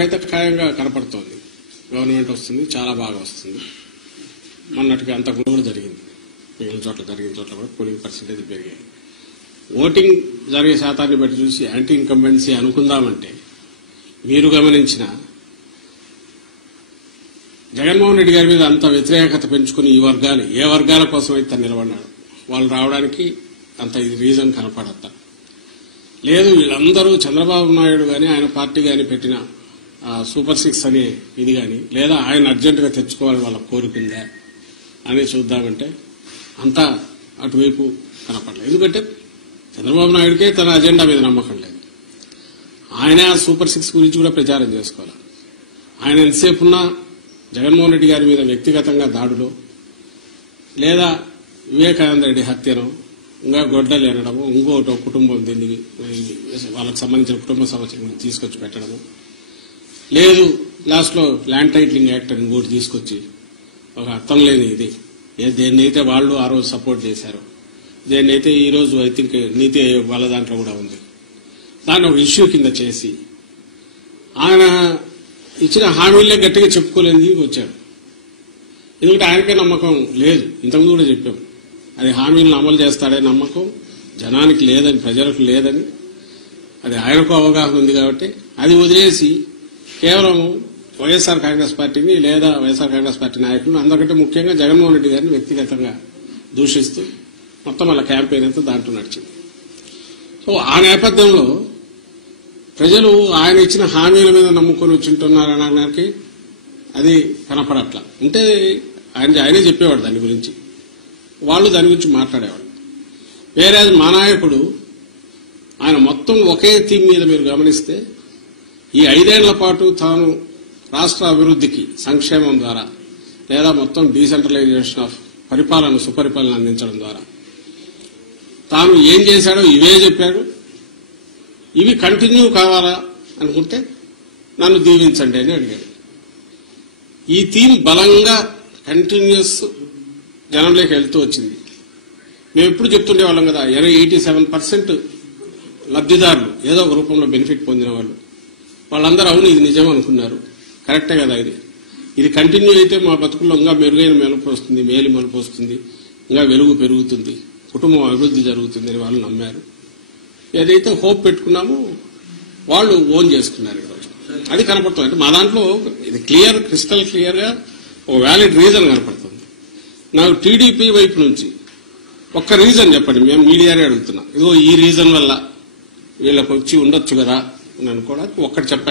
నాకైతే ఖాయంగా కనపడుతోంది. గవర్నమెంట్ వస్తుంది, చాలా బాగా వస్తుంది. మొన్నటికి అంత కూడా జరిగింది, మిగిలిన చోట్ల జరిగిన చోట్ల కూడా పోలింగ్ పర్సెంటేజ్ పెరిగాయి. ఓటింగ్ జరిగే శాతాన్ని బట్టి చూసి యాంటీ ఇన్కంబెన్సీ అనుకుందామంటే మీరు గమనించిన జగన్మోహన్ రెడ్డి గారి మీద అంత వ్యతిరేకత పెంచుకుని ఈ వర్గాలు ఏ వర్గాల కోసం అయితే నిలబడినాడు వాళ్ళు రావడానికి అంత ఇది రీజన్ కనపడత లేదు. వీళ్ళందరూ చంద్రబాబు నాయుడు గాని ఆయన పార్టీ గాని పెట్టిన సూపర్ 6 అనే ఇది గాని లేదా ఆయన అర్జెంటుగా తెచ్చుకోవాలని వాళ్ళ కోరుకుందా అని చూద్దామంటే అంతా అటువైపు కనపడలేదు. ఎందుకంటే చంద్రబాబు నాయుడికే తన అజెండా మీద నమ్మకం లేదు. ఆయన సూపర్ 6 గురించి కూడా ప్రచారం చేసుకోవాలి. ఆయన ఎంతసేపు ఉన్నా జగన్మోహన్ రెడ్డి గారి మీద వ్యక్తిగతంగా దాడులో లేదా వివేకానంద రెడ్డి హత్యను ఇంకా గొడ్డలు ఎనడము ఇంకోటి కుటుంబం దీన్ని వాళ్ళకి సంబంధించిన కుటుంబ సమస్యలను తీసుకొచ్చి పెట్టడము లేదు లాస్ట్ లో ల్యాండ్ టైటిలింగ్ యాక్ట్ అని ఇంకోటి తీసుకొచ్చి ఒక అర్థం లేని ఇది దేన్నైతే వాళ్ళు ఆ రోజు సపోర్ట్ చేశారు దేన్నైతే ఈ రోజు ఐ థింక్ నీతి ఆయోగ్ వాళ్ళ దాంట్లో కూడా ఉంది దాన్ని ఒక ఇష్యూ కింద చేసి ఆయన ఇచ్చిన హామీలే గట్టిగా చెప్పుకోలేని వచ్చాడు. ఎందుకంటే ఆయనకే నమ్మకం లేదు. ఇంతకుముందు కూడా చెప్పాం అది హామీలను అమలు చేస్తాడే నమ్మకం జనానికి లేదని ప్రజలకు లేదని అది ఆయనకు అవగాహన ఉంది కాబట్టి అది వదిలేసి కేవలం వైఎస్ఆర్ కాంగ్రెస్ పార్టీని లేదా వైఎస్ఆర్ కాంగ్రెస్ పార్టీ నాయకులను అందరికంటే ముఖ్యంగా జగన్మోహన్ రెడ్డి గారిని వ్యక్తిగతంగా దూషిస్తూ మొత్తం వాళ్ళ క్యాంపెయిన్ అంతా దాంట్లో నడిచింది. సో ఆ నేపథ్యంలో ప్రజలు ఆయన ఇచ్చిన హామీల మీద నమ్ముకొని వచ్చింటున్నారనడానికి అది కనపడట్లా. ఉంటే ఆయనే చెప్పేవాడు దాని గురించి, వాళ్ళు దాని గురించి మాట్లాడేవాడు. వేరే మా నాయకుడు ఆయన మొత్తం ఒకే థీమ్ మీద మీరు గమనిస్తే ఈ 5 ఏళ్ల పాటు తాను రాష్ట్ర అభివృద్ధికి సంక్షేమం ద్వారా లేదా మొత్తం డీసెంట్రలైజేషన్ ఆఫ్ పరిపాలన సుపరిపాలన అందించడం ద్వారా తాను ఏం చేశాడో ఇవే చెప్పాడు. ఇవి కంటిన్యూ కావాలా అనుకుంటే నన్ను దీవించండి అని అడిగాడు. ఈ థీమ్ బలంగా కంటిన్యూస్ జనంలోకి వెళ్తూ వచ్చింది. మేము ఎప్పుడు చెప్తుండేవాళ్ళం కదా 87% లబ్ధిదారులు ఏదో ఒక రూపంలో బెనిఫిట్ పొందిన వాళ్ళందరూ అవును ఇది నిజం అనుకున్నారు. కరెక్టే కదా, ఇది కంటిన్యూ అయితే మా బతుకుల్లో ఇంకా మెరుగైన మెలుపు వస్తుంది, మేలు మలుపు వస్తుంది, ఇంకా వెలుగు పెరుగుతుంది, కుటుంబం అభివృద్ధి జరుగుతుంది అని వాళ్ళు నమ్మారు. ఏదైతే హోప్ పెట్టుకున్నామో వాళ్ళు ఓన్ చేసుకున్నారు ఈరోజు. అది కనపడుతుంది. అంటే మా దాంట్లో ఇది క్రిస్టల్ క్లియర్ గా ఒక వ్యాలిడ్ రీజన్ కనపడుతుంది. నాకు టీడీపీ వైపు నుంచి ఒక్క రీజన్ చెప్పండి, మేము మీడియానే అడుగుతున్నాం, ఇదిగో ఈ రీజన్ వల్ల వీళ్ళకి వచ్చి ఉండొచ్చు కదా అని అనుకోవడానికి ఒక్కటి చెప్పండి.